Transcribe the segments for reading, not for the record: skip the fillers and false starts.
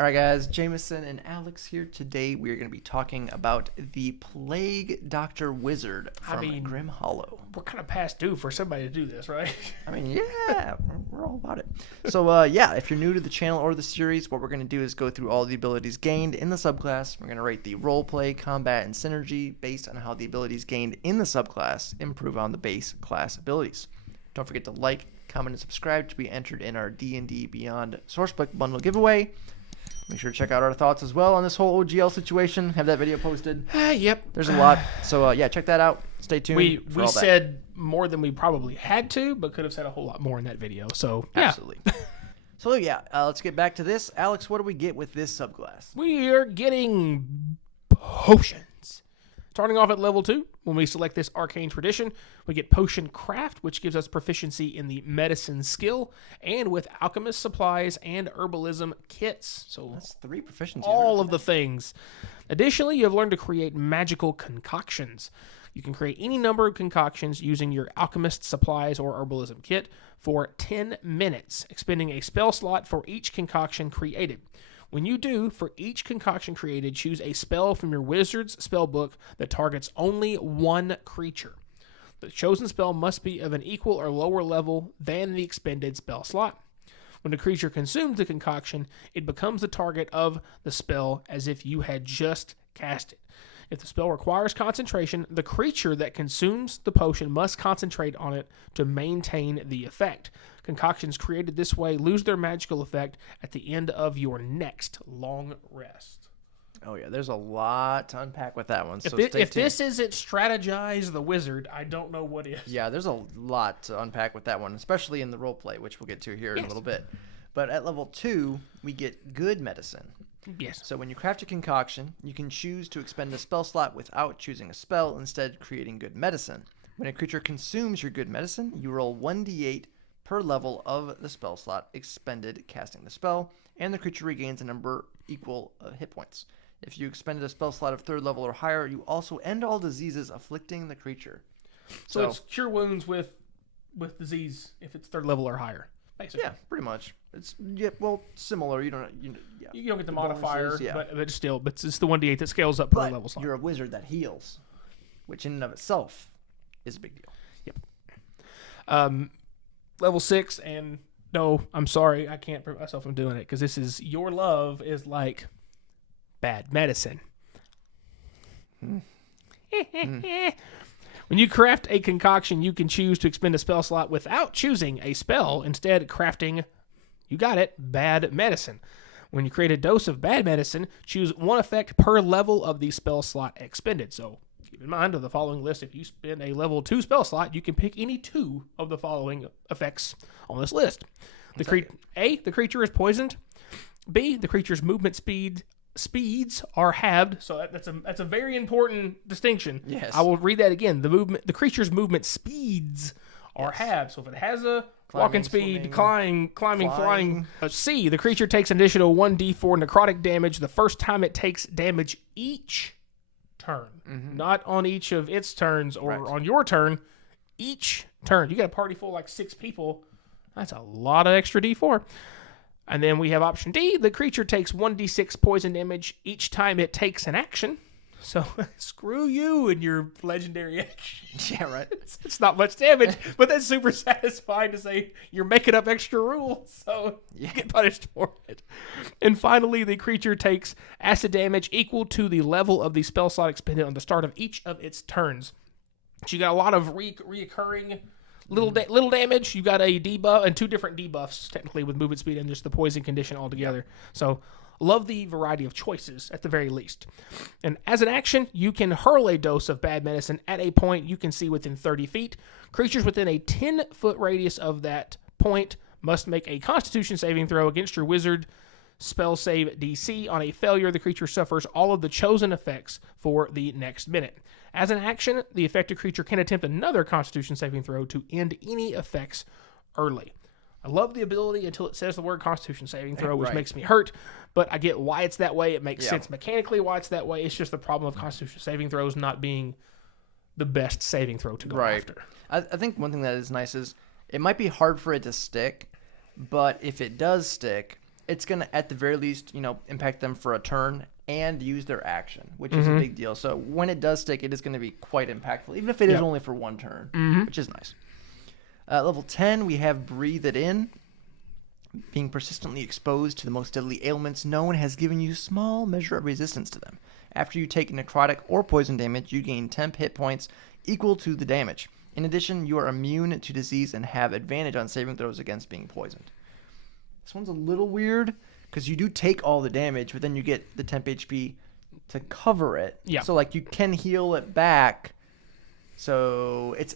All right, guys, Jameson and Alex here. Today we are going to be talking about the Plague Doctor Wizard from Grim Hollow. We're kind of past due for somebody to do this, right? I mean, yeah, we're all about it. So, yeah, if you're new to the channel or the series, what we're going to do is go through all the abilities gained in the subclass. We're going to rate the roleplay, combat, and synergy based on how the abilities gained in the subclass improve on the base class abilities. Don't forget to like, comment, and subscribe to be entered in our D&D Beyond Sourcebook Bundle giveaway. Make sure to check out our thoughts as well on this whole OGL situation. Have that video posted. Yep. There's a lot. So, yeah, check that out. Stay tuned. We said more than we probably had to, but could have said a whole lot more in that video. So, yeah. Absolutely. So, yeah, let's get back to this. Alex, what do we get with this subclass? We are getting potions. Starting off at level 2, when we select this Arcane Tradition, we get Potion Craft, which gives us proficiency in the Medicine skill, and with Alchemist supplies and Herbalism kits. So that's 3 proficiency. All of the things. Additionally, you have learned to create magical concoctions. You can create any number of concoctions using your Alchemist supplies or Herbalism kit for 10 minutes, expending a spell slot for each concoction created. When you do, for each concoction created, choose a spell from your wizard's spellbook that targets only one creature. The chosen spell must be of an equal or lower level than the expended spell slot. When a creature consumes the concoction, it becomes the target of the spell as if you had just cast it. If the spell requires concentration, the creature that consumes the potion must concentrate on it to maintain the effect. Concoctions created this way lose their magical effect at the end of your next long rest. Oh, yeah, there's a lot to unpack with that one. So if this isn't strategize the wizard, I don't know what is. Yeah, there's a lot to unpack with that one, especially in the roleplay, which we'll get to here in a little bit. But at level 2, we get good medicine. Yes. So when you craft a concoction, you can choose to expend a spell slot without choosing a spell, instead creating good medicine. When a creature consumes your good medicine, you roll 1d8 per level of the spell slot expended casting the spell, and the creature regains a number equal hit points. If you expended a spell slot of 3rd level or higher, you also end all diseases afflicting the creature. So it's cure wounds with disease if it's 3rd level or higher. Basically. Yeah, pretty much. It's similar. You don't get the modifier, bonuses, but it's the 1d8 that scales up per level slot. You're a wizard that heals, which in and of itself is a big deal. Yep. Level 6, and no, I'm sorry, I can't prevent myself from doing it because this is your love is like bad medicine. When you craft a concoction, you can choose to expend a spell slot without choosing a spell, instead crafting, you got it, bad medicine. When you create a dose of bad medicine, choose one effect per level of the spell slot expended. So keep in mind of the following list, if you spend a level 2 spell slot, you can pick any 2 of the following effects on this list. A, the creature is poisoned. B, the creature's movement speeds are halved. So that's a very important distinction. Yes. I will read that again. The creature's movement speeds are halved. So if it has a walking speed, climbing, flying. C, the creature takes an additional 1d4 necrotic damage the first time it takes damage each turn. Mm-hmm. Not on each of its turns or on your turn. Each turn. You got a party full like 6 people. That's a lot of extra d4. And then we have option D. The creature takes 1d6 poison damage each time it takes an action. So screw you and your legendary action. Yeah, right. It's not much damage, but that's super satisfying to say you're making up extra rules, so you get punished for it. And finally, the creature takes acid damage equal to the level of the spell slot expended on the start of each of its turns. So you got a lot of reoccurring little damage. You got a debuff and 2 different debuffs technically with movement speed and just the poison condition altogether. Yep. So love the variety of choices at the very least. And as an action, you can hurl a dose of bad medicine at a point you can see within 30 feet. Creatures within a 10-foot radius of that point must make a Constitution saving throw against your wizard spell save DC. On a failure, the creature suffers all of the chosen effects for the next minute. As an action, the affected creature can attempt another Constitution saving throw to end any effects early. I love the ability until it says the word Constitution saving throw, which makes me hurt, but I get why it's that way. It makes sense mechanically why it's that way. It's just the problem of Constitution saving throws not being the best saving throw to go after. I think one thing that is nice is it might be hard for it to stick, but if it does stick, it's going to, at the very least, impact them for a turn and use their action, which is a big deal. So when it does stick, it is going to be quite impactful, even if it is only for one turn, which is nice. Level 10, we have Breathe It In. Being persistently exposed to the most deadly ailments known has given you small measure of resistance to them. After you take necrotic or poison damage, you gain temp hit points equal to the damage. In addition, you are immune to disease and have advantage on saving throws against being poisoned. This one's a little weird because you do take all the damage, but then you get the temp HP to cover it. Yeah. So like you can heal it back. So it's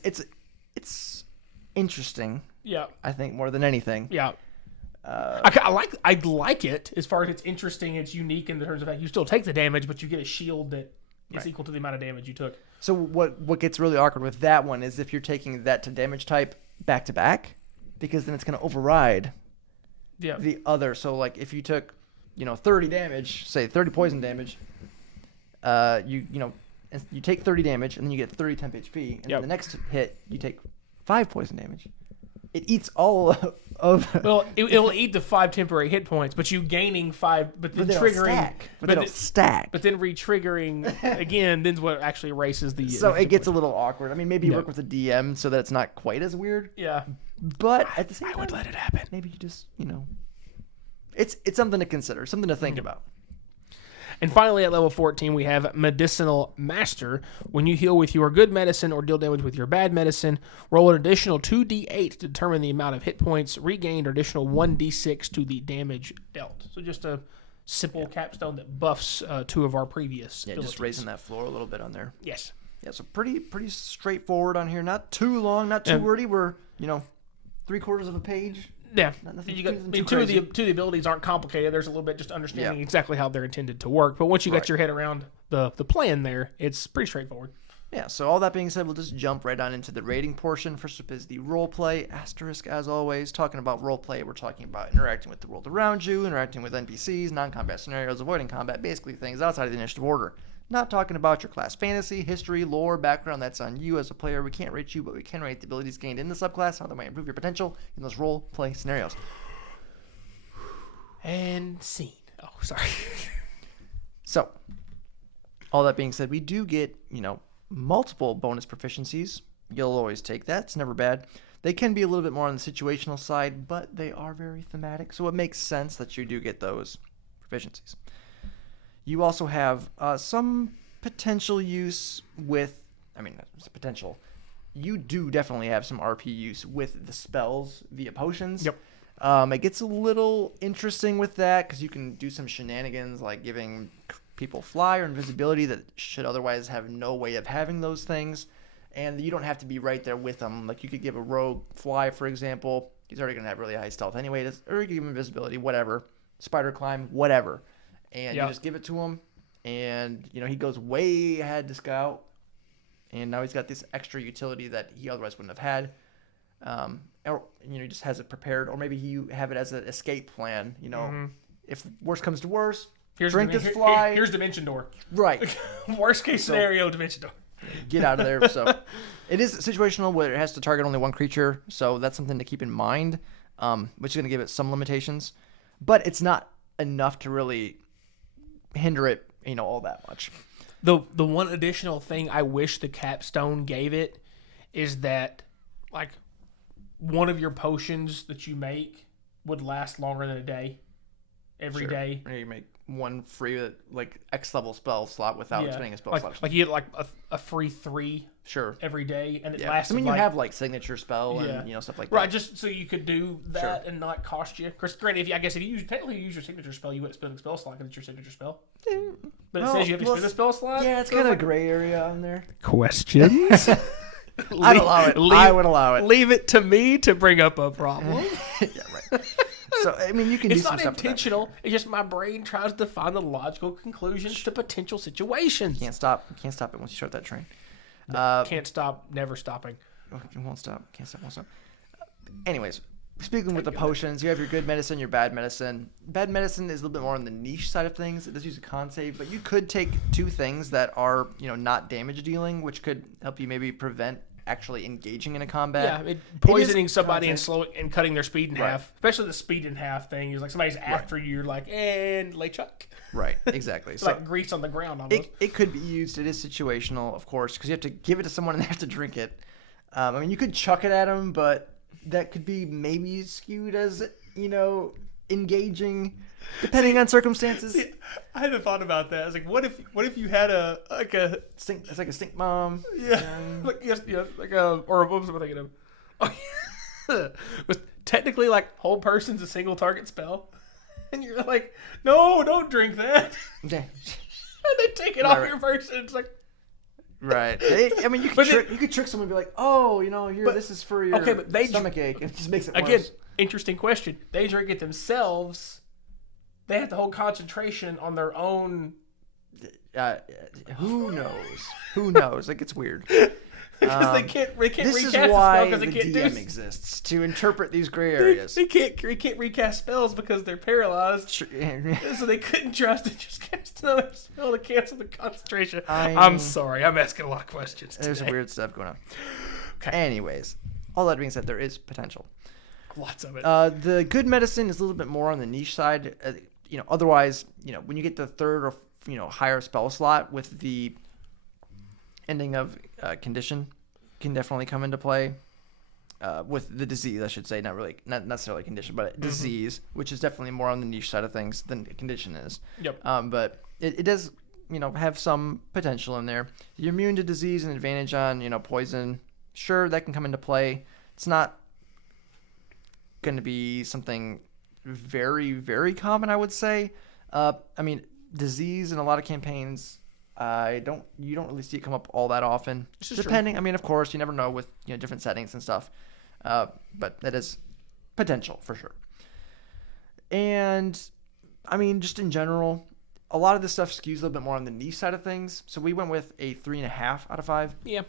interesting. Yeah. I think more than anything. Yeah. I like it as far as it's interesting. It's unique in terms of that you still take the damage, but you get a shield that is equal to the amount of damage you took. So what gets really awkward with that one is if you're taking that to damage type back to back, because then it's going to override the other. So like if you took 30 damage, say 30 poison damage, you take 30 damage and then you get 30 temp HP, and then the next hit you take 5 poison damage. It eats all of. Well, it'll eat the 5 temporary hit points, but you gaining 5, but then triggering. But they don't stack. But then re-triggering again, then's what actually erases the. So it gets a little awkward. I mean, maybe you work with a DM so that it's not quite as weird. Yeah. But at the same time, I would let it happen. Maybe you just it's something to consider, something to think about. And finally, at level 14, we have Medicinal Master. When you heal with your good medicine or deal damage with your bad medicine, roll an additional 2d8 to determine the amount of hit points regained or additional 1d6 to the damage dealt. So just a simple capstone that buffs 2 of our previous abilities. Just raising that floor a little bit on there. Yes. Yeah, so pretty straightforward on here. Not too long, not too wordy. We're, 3/4 of a page. Yeah, Nothing two of the abilities aren't complicated. There's a little bit just understanding exactly how they're intended to work. But once you get your head around the plan there, it's pretty straightforward. Yeah, so all that being said, we'll just jump right on into the rating portion. First up is the roleplay, asterisk as always. Talking about roleplay, we're talking about interacting with the world around you, interacting with NPCs, non-combat scenarios, avoiding combat, basically things outside of the initiative order. Not talking about your class fantasy, history, lore, background. That's on you as a player. We can't rate you, but we can rate the abilities gained in the subclass, how they might improve your potential in those role play scenarios. And scene. Oh, sorry. So, all that being said, we do get, multiple bonus proficiencies. You'll always take that. It's never bad. They can be a little bit more on the situational side, but they are very thematic, so it makes sense that you do get those proficiencies. You also have some potential use with, potential. You do definitely have some RP use with the spells via potions. Yep. It gets a little interesting with that because you can do some shenanigans like giving people fly or invisibility that should otherwise have no way of having those things. And you don't have to be right there with them. Like you could give a rogue fly, for example. He's already going to have really high stealth anyway. Or you could give him invisibility, whatever. Spider climb, whatever. And you just give it to him, and he goes way ahead to scout, and now he's got this extra utility that he otherwise wouldn't have had. Or he just has it prepared, or maybe you have it as an escape plan. If worst comes to worst, drink this fly. Here's Dimension Door. Right. Worst case scenario, Dimension Door. Get out of there. So it is situational where it has to target only one creature, so that's something to keep in mind, which is going to give it some limitations, but it's not enough to really hinder it, all that much. The one additional thing I wish the capstone gave it is that, like, one of your potions that you make would last longer than a day. Every day. Or you make one free, like, X level spell slot without spending a spell slot. Like you get, a free 3 every day, and it lasts. You have, like, signature spell and, stuff like that. Right, just so you could do that and not cost you. Because, granted, if you technically use your signature spell, you wouldn't spend a spell slot because it's your signature spell. But it says you have to spend a spell slot? Yeah, it's kind of a gray area on there. Questions? I'd allow it. I would allow it. Leave it to me to bring up a problem. Yeah, right. So, you can do some stuff. It's not intentional. It's just my brain tries to find the logical conclusions to potential situations. Can't stop it once you start that train. Can't stop, never stopping. It won't stop. Can't stop, won't stop. Anyways, speaking with the potions, you have your good medicine, your bad medicine. Bad medicine is a little bit more on the niche side of things. It does use a con save, but you could take 2 things that are, not damage dealing, which could help you maybe prevent actually engaging in a combat. Yeah, poisoning somebody content. and cutting their speed in half, especially the speed in half thing. Is like somebody's after you, you're like, and lay chuck. Right, exactly. So like grease on the ground almost. It could be used. It is situational, of course, because you have to give it to someone and they have to drink it. I mean, you could chuck it at them, but that could be maybe skewed as, engaging, depending on circumstances. See, I hadn't thought about that. I was like, what if you had a stink? It's like a stink bomb. Yeah, or what was I thinking of? Oh, yeah. Was technically like whole person's a single target spell, and you're like, no, don't drink that. Yeah. And they take it off your person. It's like. Right. I mean, you could trick someone and be like, "Oh, this is for your stomach ache." It just makes it worse. Again, interesting question. They drink it themselves. They have to hold concentration on their own. Who knows? It gets weird. Because they can't recast this is the spell why because they the can't DM exists, to interpret these gray areas. They can't recast spells because they're paralyzed. So they couldn't trust to just cast another spell to cancel the concentration. I'm sorry, I'm asking a lot of questions today. There's weird stuff going on. Okay. Anyways, all that being said, there is potential. Lots of it. The good medicine is a little bit more on the niche side. Otherwise, when you get the third or higher spell slot with the ending of condition, can definitely come into play. With the disease, I should say, not necessarily condition, but disease, which is definitely more on the niche side of things than condition is. Yep. But it does, have some potential in there. You're immune to disease and advantage on, poison. Sure, that can come into play. It's not going to be something very, very common, I would say. I mean, disease in a lot of campaigns, you don't really see it come up all that often. Depending, true. I mean, of course, you never know with different settings and stuff. But that is potential for sure. And I mean, just in general, a lot of this stuff skews a little bit more on the niche side of things. So we went with a 3.5 out of 5. Yeah.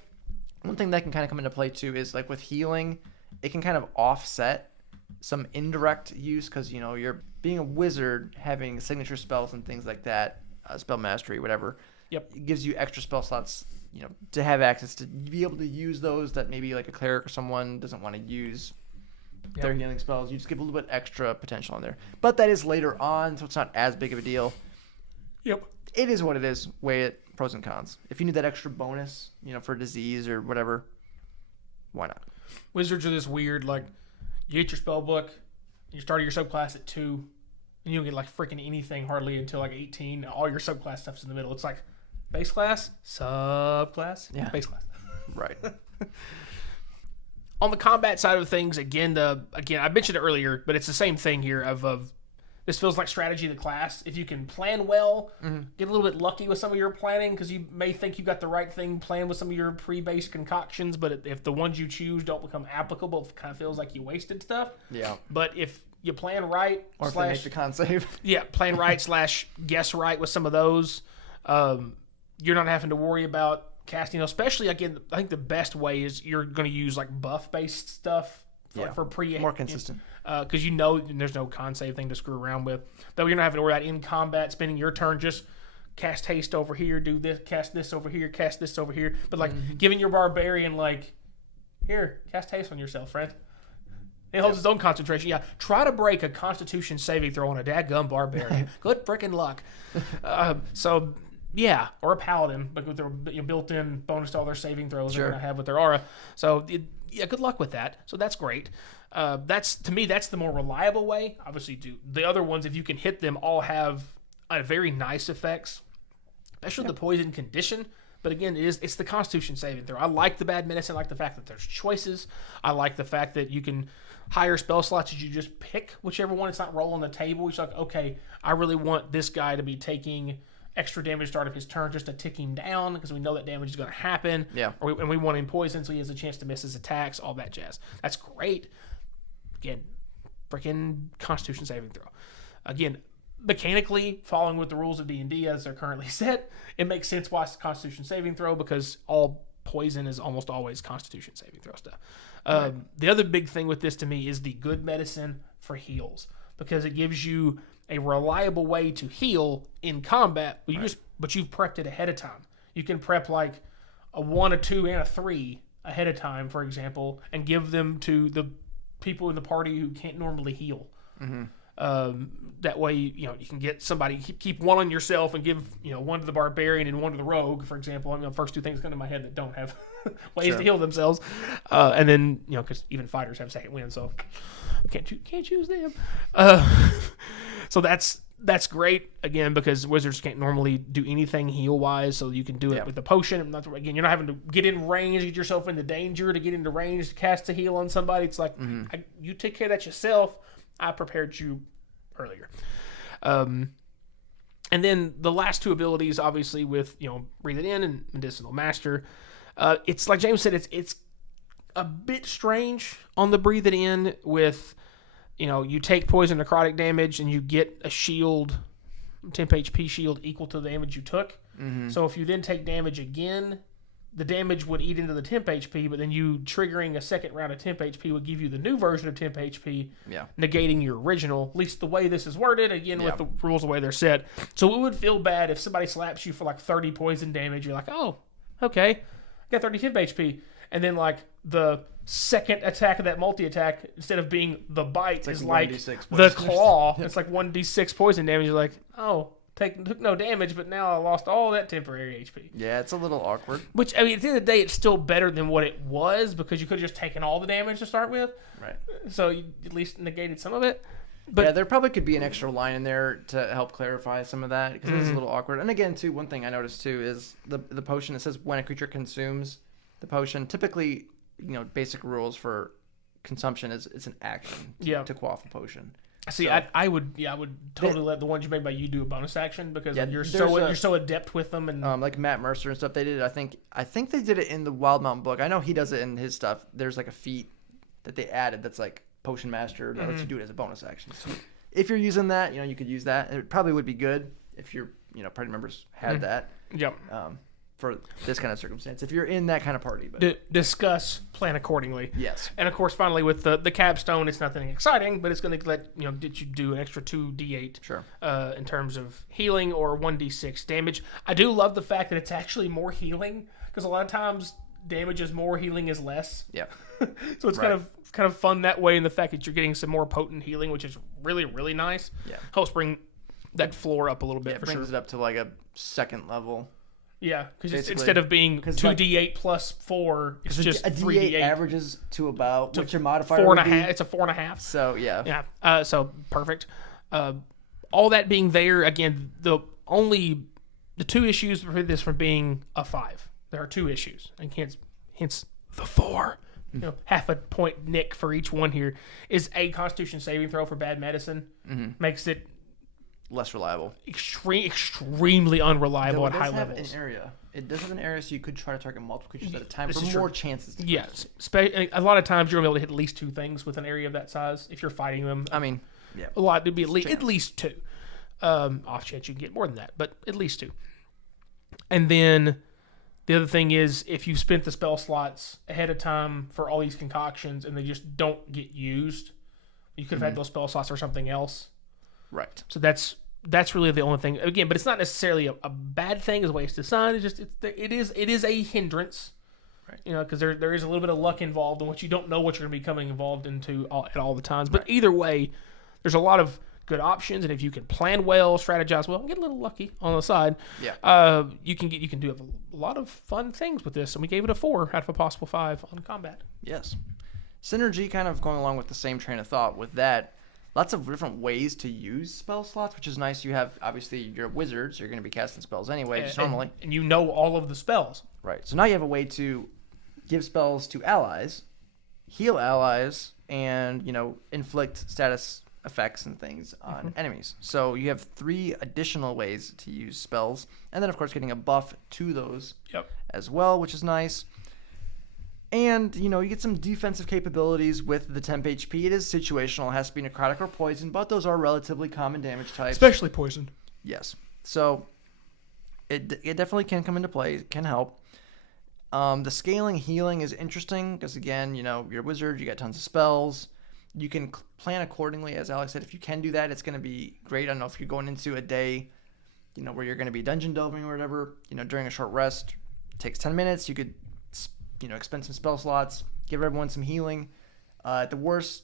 One thing that can kind of come into play too is like with healing, it can kind of offset some indirect use because you're being a wizard, having signature spells and things like that, spell mastery, whatever. Yep. It gives you extra spell slots, to have access to be able to use those that maybe like a cleric or someone doesn't want to use their healing spells. You just give a little bit extra potential on there. But that is later on, so it's not as big of a deal. Yep. It is what it is. Weigh it, pros and cons. If you need that extra bonus, for disease or whatever, why not? Wizards are this weird, like, you get your spell book, you start your subclass at 2, and you don't get like freaking anything hardly until like 18. All your subclass stuff's in the middle. It's like base class, subclass, base class. Right. On the combat side of things, again, I mentioned it earlier, but it's the same thing here. Of this feels like strategy of the class. If you can plan well, get a little bit lucky with some of your planning because you may think you got the right thing planned with some of your pre-based concoctions, but if the ones you choose don't become applicable, it kind of feels like you wasted stuff. Yeah. But if you plan right, or if they make the con save, plan right / guess right with some of those, you're not having to worry about casting. Especially again, I think the best way is you're going to use like buff based stuff for pre more consistent. Because there's no con save thing to screw around with. Though you're not having to worry about in combat spending your turn just cast haste over here, do this, cast this over here, cast this over here. But like giving your barbarian like, here, cast haste on yourself, friend. It holds its own concentration. Yeah, try to break a Constitution saving throw on a dadgum barbarian. Good freaking luck. Or a paladin, but with their built-in bonus to all their saving throws they're going to have with their aura. So good luck with that. So that's great. That's the more reliable way. Obviously, the other ones, if you can hit them, all have very nice effects, especially the poison condition. But again, it's the Constitution saving throw. I like the bad medicine. I like the fact that there's choices. I like the fact that you can higher spell slots as you just pick whichever one. It's not roll on the table. It's like, okay, I really want this guy to be taking extra damage start of his turn just to tick him down because we know that damage is going to happen. Yeah. And we want him poisoned so he has a chance to miss his attacks, all that jazz. That's great. Again, freaking Constitution saving throw. Again, mechanically, following with the rules of D&D as they're currently set, it makes sense why it's a Constitution saving throw because all poison is almost always Constitution saving throw stuff. The other big thing with this to me is the good medicine for heals because it gives you a reliable way to heal in combat, but you've prepped it ahead of time. You can prep like a 1, a 2, and a 3 ahead of time, for example, and give them to the people in the party who can't normally heal. That way, you can get somebody, keep one on yourself and give, one to the barbarian and one to the rogue, for example. I mean, the first two things come to my head that don't have ways to heal themselves. And then, because even fighters have second wind, so can't choose them. So that's great, again, because wizards can't normally do anything heal-wise, so you can do it with the potion. Again, you're not having to get in range, get yourself into danger to get into range to cast a heal on somebody. It's like, you take care of that yourself. I prepared you earlier. And then the last two abilities, obviously, with, Breathe It In and Medicinal Master. It's like James said, it's a bit strange on the Breathe It In with, you take poison necrotic damage and you get a shield, temp HP shield equal to the damage you took. So if you then take damage again, the damage would eat into the temp HP, but then you triggering a second round of temp HP would give you the new version of temp HP, negating your original, at least the way this is worded, again, with the rules the way they're set. So it would feel bad if somebody slaps you for like 30 poison damage. You're like, oh, okay, I got 30 temp HP. And then like the second attack of that multi-attack, instead of being the bite, is like the claw. It's like 1d6 poison damage. You're like, oh, took no damage, but now I lost all that temporary HP. Yeah, it's a little awkward. Which, I mean, at the end of the day, it's still better than what it was, because you could have just taken all the damage to start with. Right. So you at least negated some of it. But yeah, there probably could be an extra line in there to help clarify some of that, because it's a little awkward. And again, too, one thing I noticed, too, is the potion. It says when a creature consumes the potion, typically, basic rules for consumption is it's an action to quaff a potion. See, so, I would totally let the ones you made by you do a bonus action, because you're so adept with them, and like Matt Mercer and stuff, they did it. I think they did it in the Wild Mountain book. I know he does it in his stuff. There's like a feat that they added that's like Potion Master that lets you do it as a bonus action. So if you're using that, you could use that. It probably would be good if your party members had that. Yep. For this kind of circumstance, if you're in that kind of party. But discuss, plan accordingly. Yes. And of course, finally, with the capstone, it's nothing exciting, but it's going to let did you do an extra 2d8 in terms of healing, or 1d6 damage. I do love the fact that it's actually more healing, because a lot of times damage is more, healing is less. Yeah. So it's kind of fun that way, in the fact that you're getting some more potent healing, which is really, really nice. Yeah. Helps bring that floor up a little bit. Yeah, it brings it up to like a second level. Yeah, because instead of being 2d8 plus 4, it's just a 3d8. D8 averages to about what's your modifier? 4.5. It's a 4.5. So yeah. Yeah. So perfect. All that being there, again, the two issues prevent this from being a 5. There are 2 issues, and hence the 4. Half a point nick for each one here is a Constitution saving throw for bad medicine. Makes it less reliable, extremely unreliable at high levels. It does have an area, so you could try to target multiple creatures at a time for more chances. Yes, a lot of times you're gonna be able to hit at least 2 things with an area of that size if you're fighting them. I mean, yeah, a lot. It'd be at least 2. Off chance you can get more than that, but at least 2. And then the other thing is, if you've spent the spell slots ahead of time for all these concoctions and they just don't get used, you could have had those spell slots for something else. Right. So that's really the only thing. Again, but it's not necessarily a bad thing as a waste of sun. It's just it is a hindrance. Right. Because there is a little bit of luck involved in what you don't know what you're going to be coming involved into at all the times. But either way, there's a lot of good options, and if you can plan well, strategize well, and get a little lucky on the side, you can do a lot of fun things with this. And we gave it a 4 out of a possible 5 on combat. Yes. Synergy, kind of going along with the same train of thought with that. Lots of different ways to use spell slots, which is nice. You have, obviously, you're a wizard, so you're going to be casting spells anyway, just normally. And you know all of the spells. Right. So now you have a way to give spells to allies, heal allies, and, inflict status effects and things on enemies. So you have 3 additional ways to use spells. And then, of course, getting a buff to those as well, which is nice. And, you get some defensive capabilities with the temp HP. It is situational. It has to be necrotic or poison, but those are relatively common damage types. Especially poison. Yes. So it definitely can come into play. It can help. The scaling healing is interesting because, again, you're a wizard. You got tons of spells. You can plan accordingly. As Alex said, if you can do that, it's going to be great. I don't know if you're going into a day, where you're going to be dungeon delving or whatever, during a short rest. It takes 10 minutes. You could expend some spell slots, give everyone some healing. At the worst,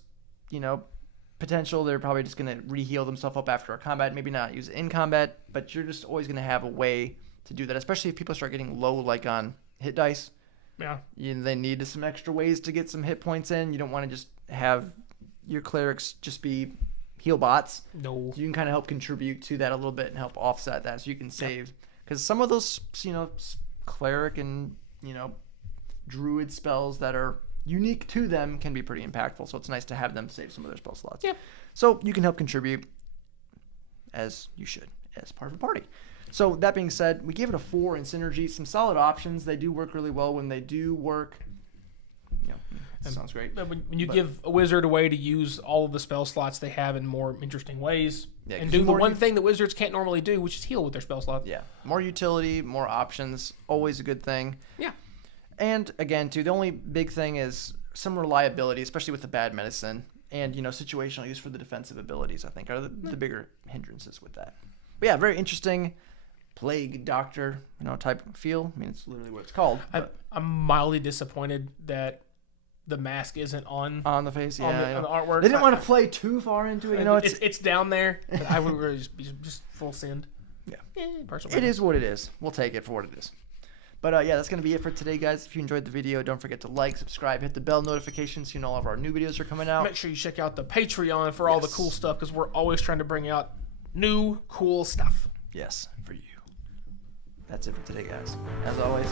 potential, they're probably just going to re-heal themselves up after a combat. Maybe not use it in combat, but you're just always going to have a way to do that, especially if people start getting low, like on hit dice. Yeah. They need some extra ways to get some hit points in. You don't want to just have your clerics just be heal bots. No. You can kind of help contribute to that a little bit and help offset that, so you can save. Because some of those, cleric and, druid spells that are unique to them can be pretty impactful. So it's nice to have them save some of their spell slots. Yeah. So you can help contribute, as you should, as part of a party. So that being said, we gave it a 4 in synergy. Some solid options. They do work really well when they do work. Sounds great. When you give a wizard a way to use all of the spell slots they have in more interesting ways, and do the one thing that wizards can't normally do, which is heal with their spell slots. Yeah. More utility, more options, always a good thing. Yeah. And again, too, the only big thing is some reliability, especially with the bad medicine, and situational use for the defensive abilities, I think, are the bigger hindrances with that. But yeah, very interesting Plague Doctor, type feel. I mean, it's literally what it's called. I'm mildly disappointed that the mask isn't on the face. Yeah, on the artwork. They didn't want to play too far into it. It's down there. But I would really just full send. Yeah, personally, it is what it is. We'll take it for what it is. But that's going to be it for today, guys. If you enjoyed the video, don't forget to like, subscribe, hit the bell notifications so you know all of our new videos are coming out. Make sure you check out the Patreon for all the cool stuff, because we're always trying to bring out new, cool stuff. Yes, for you. That's it for today, guys. As always,